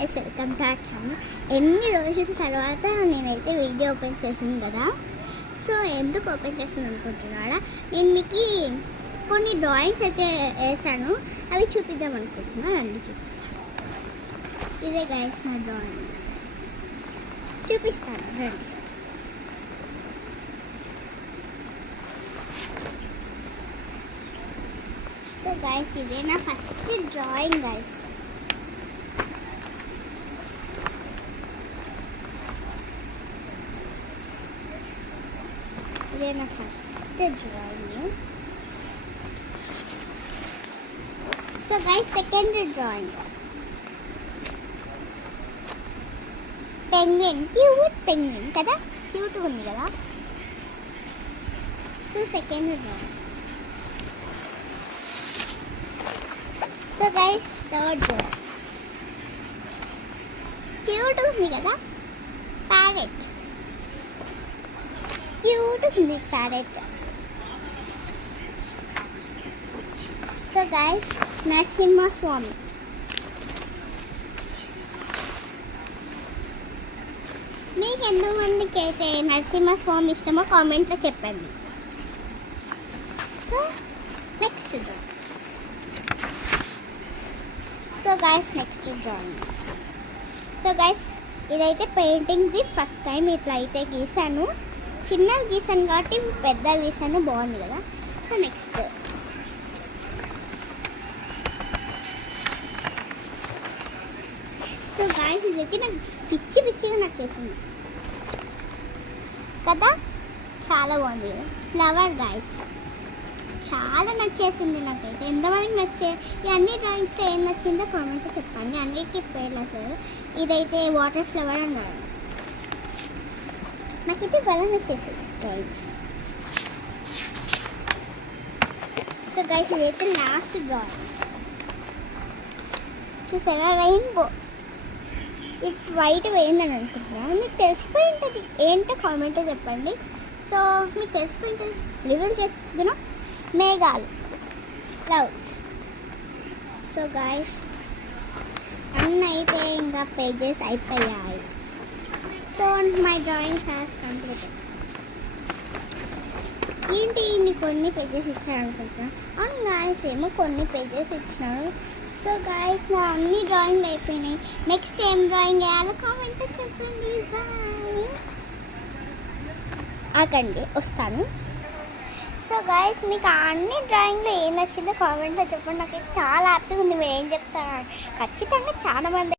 Guys, welcome to our channel. ఎన్ని రోజుల తర్వాత నేనైతే వీడియో ఓపెన్ చేసాను కదా. సో ఎందుకు ఓపెన్ చేస్తాను అనుకుంటున్నారా, నేను మీకు కొన్ని డ్రాయింగ్స్ అయితే వేసాను, అవి చూపిద్దాం అనుకుంటున్నాను. రండి చూపిస్తాను. ఇదే గైస్ నా డ్రాయింగ్, చూపిస్తాను రండి. సో గైస్, ఇదే నా ఫస్ట్ డ్రాయింగ్ గైస్. ఇదే నా first drawing. So guys, second drawing penguin, cute penguin కదా, క్యూట్గా ఉంది కదా. So second drawing. So guys, third drawing క్యూట్గా ఉంది కదా, ప్యారెట్, క్యూట్ ఉంది ప్యారెట్. So guys, Narasimhaswamy. మీకు ఎంతమందికి అయితే నరసింహస్వామి ఇష్టమో కామెంట్లో చెప్పండి. So next drawing. So guys, next drawing. So guys, ఇదైతే పెయింటింగ్ది ఫస్ట్ టైం ఇట్లా అయితే గీసాను. చిన్నవి గీసాను కాబట్టి పెద్ద గీసాను, బాగుంది కదా. So next. సో గాయస్, ఇదైతే నాకు పిచ్చిగా నచ్చేసింది కదా, చాలా బాగుంది కదా. ఫ్లవర్ గాయస్, చాలా నచ్చేసింది నాకైతే. ఎంతమందికి నచ్చే ఈ అన్ని డ్రాయింగ్స్తో ఏం నచ్చిందో కామెంట్లో చెప్పండి. అన్నిటికీ పేర్లు అసలు. ఇదైతే వాటర్ ఫ్లవర్ అన్నారు, నాకైతే బాగా నచ్చేసింది డ్రాయింగ్స్. సో గైస్, ఇదైతే లాస్ట్ డ్రాయింగ్. చూసారా, రెయిన్బో. ఇఫ్ వైట్ వేయిందని అనుకుంటున్నాను, మీకు తెలిసిపోయి ఉంటుంది. ఏంటో కామెంట్లో చెప్పండి. సో మీకు తెలిసిపోయి ఉంటుంది, రివీల్ చేస్తున్నాం. మేఘాలు, క్లౌడ్స్. సో గైస్, అన్నీ అయితే ఇంకా పేజెస్ అయిపోయాయి. So my drawing has completed. ఏంటి ఇన్ని కొన్ని పేజెస్ ఇచ్చారు అనుకుంటున్నా. అవును గాయస్, ఏమో కొన్ని పేజెస్ ఇచ్చినారు. సో గాయస్, నా అన్ని డ్రాయింగ్ అయిపోయినాయి. నెక్స్ట్ ఏం డ్రాయింగ్ వేయాలో కామెంట్ చెప్పండి. ఆగండి, వస్తాను. సో గాయస్, మీకు అన్ని డ్రాయింగ్లో ఏం నచ్చిందో కామెంట్లో చెప్పండి. నాకు చాలా హ్యాపీగా ఉంది. మీరు ఏం చెప్తారు ఖచ్చితంగా చాలా మంది